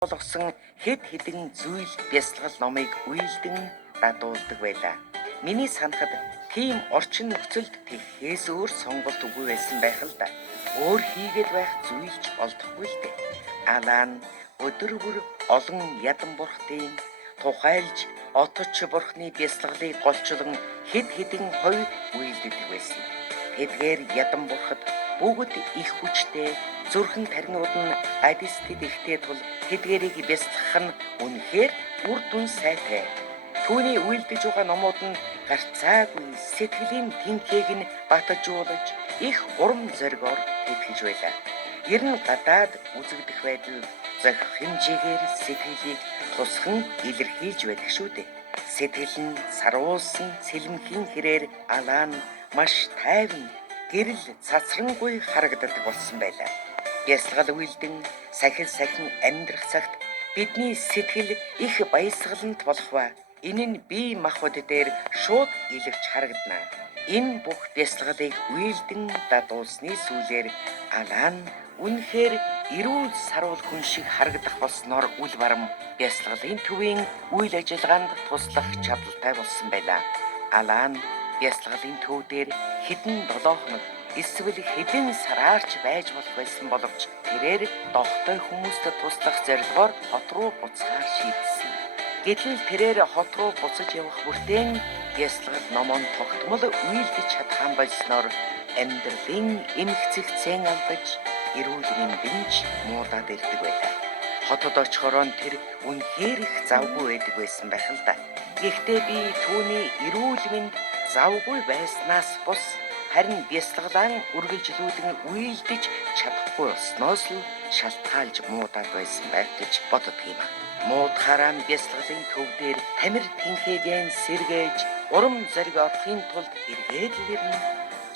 болгосон хэд хэдэн зүйл бясалгал номыг үйлдэн дадуулдаг байлаа. Миний санахад тийм орчин нөхцөлд тэгэхээс өөр сонголт үгүй байсан байх л да. Өөр хийгээд байх зүйлч олдохгүй л дээ. Алаан өдөр бүр олон ядан бурхтын тухайлж оточ бурхны бясалгалыг голчлон хэд хэдэн хувь үйлддэг байсан. Тэдгээр ядан бурхад бүгд их хүчтэй зүрхэн таринууд нь адистэд ихтэй тул тэдгэрийг бясалгах нь үнэхээр үр дүн сайтай. Түүний үйлдэж байгаа номууд нь гарцаагүй сэтгэлийн тэнхийг нь батжуулж их урам зоригоор тэтгэж байлаа. Ер нь гадаад үзэгдэх байдал зохих хэмжээгээр сэтгэлийг тусхан илэрхийлж байдаг шүү дээ. Сэтгэл нь саруулсан цэлмхийн хэрээр алаан маш тайван гэрэл цацрангүй харагддаг болсон байлаа. Бясалгал үйлдэн сахин амьдрах цагт бидний сэтгэл их баясгалант болох ба энэ нь бие махбод дээр шууд илэрч харагдана. Энэ бүх бясалгалыг үйлдэн дадуулсны сүүлээр алаан үнэхээр эрүүл саруул хүн шиг харагдах болсноор үл барам бясалгалын төвийн үйл ажиллагаанд туслах чадaltaй болсон байлаа. Алаан бясалгалын төв дээр хэдэн 7 хоног эсвэл хэдэн сараарч байж болох байсан боловч тэрээр дохтой хүмүүст туслах зорилгоор хот руу буцахаар шийдсэн. Гэтэл тэрээр хот руу буцаж явах бүртээ бясалгал номон тогтмол үйлдэж чадхан болсноор амьдралын эмгцэгцэн алдаж эрүүл мэндэнч муудаад ирдэг байлаа. Хотод очихоор тэр үнэхээр их завгүй байдаг байсан байх л да. Гэхдээ би түүний эрүүл мэнд завгүй байснаас бус харин бясалгалаа үргэлжлүүлэн үйлдэж чадахгүй болсноос л шалтгаалж муудаад байсан байх гэж боддог юм. Муудахаараа бясалгалын төв дээр тамир тэнхээгийн сэргээж урам зориг орохын тулд эргээд л ирнэ.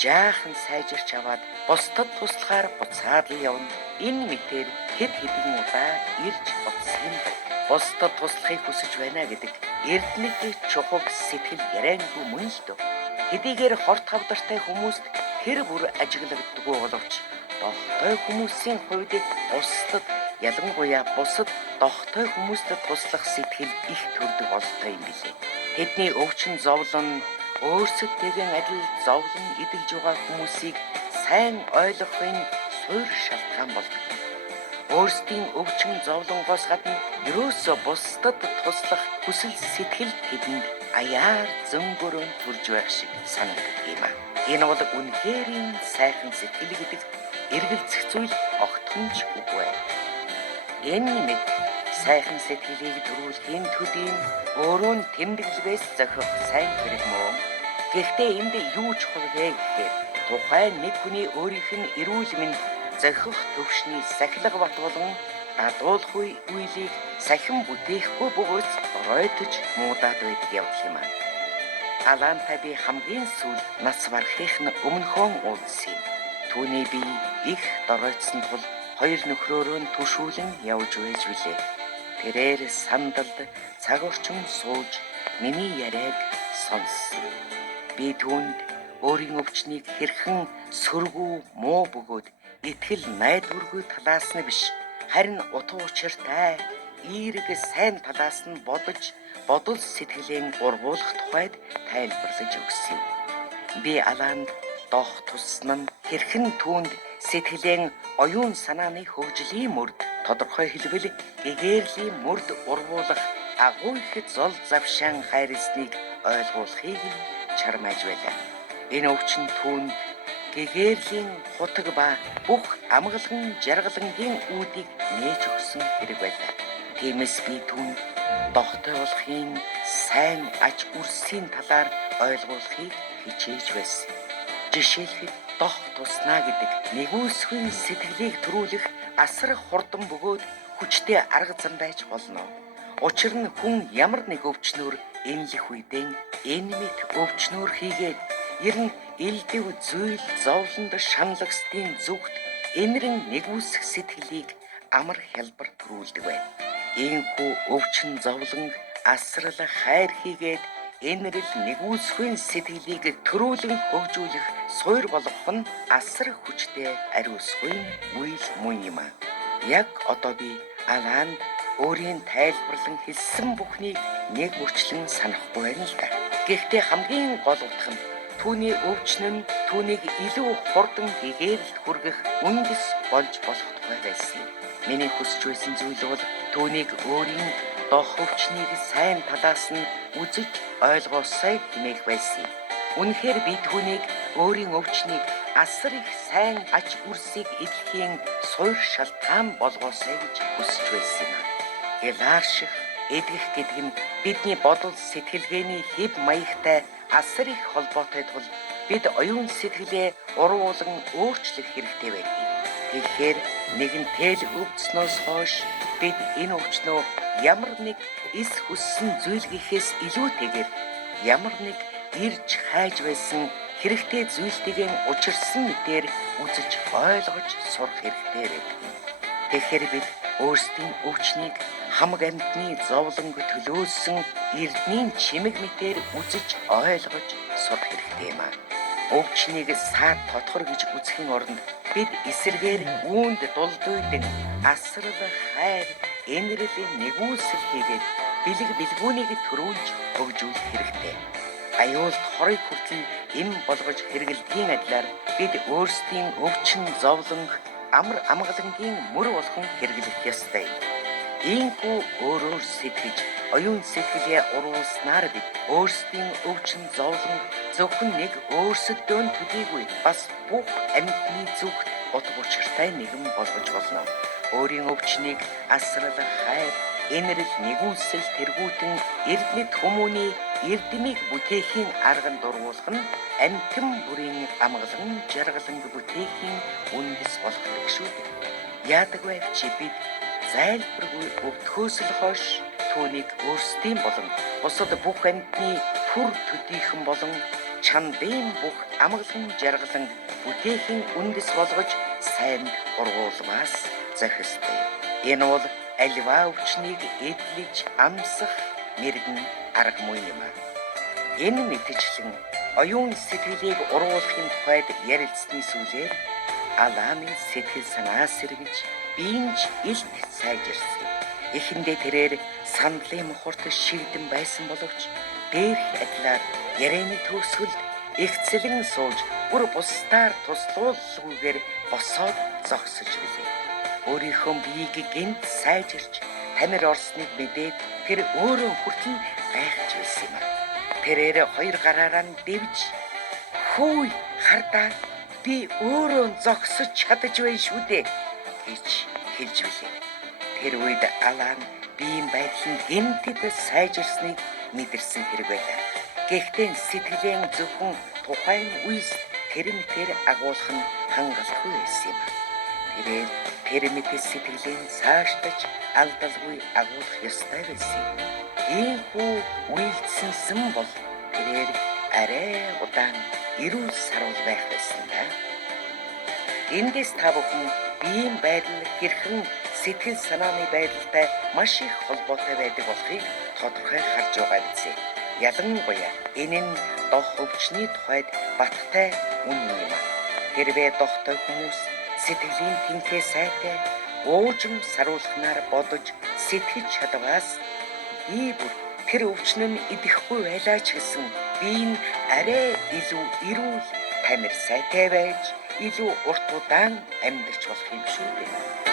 Жаахан сайжирч аваад бусдад туслахаар буцаад л явна. Энэ мэтээр хэд хэдэн удаа ирж буцсан юм байна. Бусдад туслахыг хүсэж байна гэдэг эрдэнэт чухал сэтгэл яриангүй мөн л дөө. Хэдийгээр хорт хавдартай хүмүүст тэр бүр ажиглагддаггүй боловч дохтой хүмүүсийн хувьд бусдад ялангуяа бусад дохтой хүмүүстэй туслах сэтгэл их төрдөг болтой юм билээ. Тэдний өвчин зовлон өөрсдөдтэйгэн адил зовлон идэлж байгаа хүмүүсийг сайн ойлгохын суур шалтгаан болдог. Өөрсдийн өвчин зовлонгоос гадна ерөөсөө бусдад туслах хүсэл сэтгэл тэдэнд аяар зөнгөрөн төрж байх шиг санагддаг юм а. Энэ бол үнэхэрийн сайхан сэтгэл гэдэг эргэлзэх зүйл огтхонч үгүй. Энэ мэд сайхан сэтгэлийг төрүүлэхийн төдийн өөрөө нь тэмдэглэлээс зохих сайн хэрэг мөн. Гэхдээ энд юу чухал вэ гэхээр тухайн нэг хүний өөрийнх нь эрүүл мэнд зохих төвшний сахилга бат болон дадуулах үйлийг сахин бүтээхгүй бөгөөд оройтож муудаад байдаг явдал юм аа. Алаантай би хамгийн сүүл нас барахынх нь өмнөхөн уулзсан. Түүний би их доройтсон тул хоёр нөхрөөрөө нь түшүүлэн явж байж билээ. Тэрээр сандалд цаг орчим сууж миний яриаг сонссон. Би түүнд өөрийн өвчнийг хэрхэн сөргүү муу бөгөөд итгэл найдваргүй талаас нь биш харин утга учиртай эерэг сайн талаас нь бодол сэтгэлийн ургуулах тухайд тайлбарлаж өгсөн. Би алаанд дох туссан нь хэрхэн түүнд сэтгэлийн оюун санааны хөгжлийн мөрд тодорхой хэлбэл гэгэрлийн мөрд ургуулах агуу их зол завшаан хайрлсныг ойлгуулахыг чармааж байлаа. Энэ өвчин түүнд гэгэрлийн хутаг ба бүх амгалан жаргалангийн үүдийг нээж өгсөн хэрэг байлаа. Тиймээс би түүнд дохтой болохын сайн ач үрсийн талаар ойлгуулахыг хичээж байсан. Жишээлхэд дох туснаа гэдэг нэгүсхэн сэтгэлийг төрүүлэх асар хурдан бөгөөд хүчтэй арга зам байж болно. Учир нь хүн ямар нэг өвчнөр энлэх үедээ энэ мэт өвчнөр хийгээд ер нь элдэв зүйл зовлонд шаналгсдын зүгт энэрэн нэгүсэх сэтгэлийг амар хялбар төрүүлдэг байна. Иймхүү өвчин зовлон асрал хайр хийгээд энэрл нэгүсхэн сэтгэлийг төрүүлэн хөгжүүлэх суур болгох нь асар хүчтэй ариусгүй үйл мөн юм а. Яг одоо би алаанд өөрийн тайлбарлан хэлсэн бүхнийг нэг мөрчлөн санахгүй байна л да. Гэхдээ хамгийн гол утга нь түүний өвчнөн түүнийг илүү хурдан гэгээлд хүргэх үндэс болж болох тухай байсан. Миний хүсэж байсан зүйл бол түүнийг өөрийн дох өвчнийг сайн талаас нь үзэж ойлгоосай хэмээх байсан. Үнэхээр би түүнийг өөрийн өвчнийг асар их сайн ач үрсийг эдлэхийн суур шалтгаан болгоосай гэж хүсэж байсан юм. Илаарших, эдгэх гэдэг нь бидний бодол сэтгэлгээний хэв маягтай асар их холбоотой тул бид оюун сэтгэлээ уруулан өөрчлөх хэрэгтэй байдаг. Тэгэхээр нэгэн тэл өвдснөөс хойш бид энэ өвчнөө ямар нэг эс хүссэн зүйл гэхээс илүүтэйгээр ямар нэг ирж хайж байсан хэрэгтэй зүйлтэйг учирсан мэтээр үзэж ойлгож сурах хэрэгтэй байдаг. Тэгэхээр бид өөрсдийн өвчнийг хамаг амьтны зовлонг төлөөсөн эрдмийн чимэг мэтээр үзэж ойлгож сурах хэрэгтэй юм аа. Өвчнийг саад тодхор гэж үзэхийн оронд бид эсэргээр үүнд дулдуйдан асрал хайр энэрлийн нэгүүлсэл хийгээд бэлэг бэлгүүнийг төрүүлж хөгжүүлэх хэрэгтэй. Аюулт хорыг хүртэл эм болгож хэрэгэлдэхийн адилаар бид өөрсдийн өвчин зовлонг амар амгалангийн мөр болгон хэрэглэх ёстой. Иймгүй өөрөөр сэтгэж оюун сэтгэлээ уруулснаар бид өөрсдийн өвчин зовлон зөвхөн нэг өөрсөдөө нь төдийгүй бас бүх амьтны зүгт утга учиртай нэгэн болгож болно. Өөрийн өвчнийг асрал хайр энэрл нэгүүлсэл тэргүүтэн эрдэнэт хүмүүний эрдэмийг бүтээхийн арганд дургуулах нь амьтан бүрийн амгалан жаргаланг бүтээхийн үндэс болох юм шүү дээ. Яадаг байвч бид зайлбаргүй өвдөхөөс л хойш түүнийг өөрсдийн болон бусад бүх амьтны төр төдийхөн болон чандын бүх амгалан жаргаланг бүтээхийн үндэс болгож сайн ургуулмаас зохистой. Энэ бол аливаа өвчнийг эдлэж амсах мэрэгэн арга мөн юм. Энэ мэтчлэн оюун сэтгэлийг уруулахын тухайд ярилцсны сүүлээр Алааны сэтгэл санаа сэргэж биенж илт сайжирсан. Эхэндээ тэрээр сандлын мохорт шигдэн байсан боловч дээрх адилаар ярианы төгсгөлд ихцэлэн сууж бүр бусдаар туслуулгүйгээр босоод зогсож билээ. Өөрийнхөө биеийг гэнт сайжирч тамир орсныг мэдээд тэр өөрөө хүртэл гайхаж байсан юм. Тэрээр хоёр гараараа нь дэвж "Хөөе, хардаа би өөрөө зогсож чадаж байна шүү дээ" гэж хэлж билээ. Тэр үед Алаан биеийн байдлын гэнтэд сайжирсныг мэдэрсэн хэрэг байлаа. Гэхдээ сэтгэлийн зөвхөн тухайн үеэс тэр мэтээр агуулах нь хангалтгүй байсан юм. Тэрээр тэр мэт сэтгэлийн цаашлаж алдалгүй агуулах ёстой байсан. Иймгүй үйлдэлсэн бол тэрээр арай удаан эрүүл сарвал байх байсан да. Эндээс та бүхэн биеийн байдал хэрхэн сэтгэл санааны байдалтай маш их холбоотой байдаг болохыг тодорхой харж байгаа биз. Ялангуяа энэ нь дох өвчний тухайд баттай үнэн юм. Хэрвээ дохтой хүмүүс сэтгэлийн тэнхээ сайтай уужим саруулхнаар бодож сэтгэж чадваас бие бүр тэр өвчин нь идэхгүй байлаа ч гэсэн бие нь арай илүү эрүүл тамир сайтай байж илүү урт удаан амьдарч болох юм шүү дээ.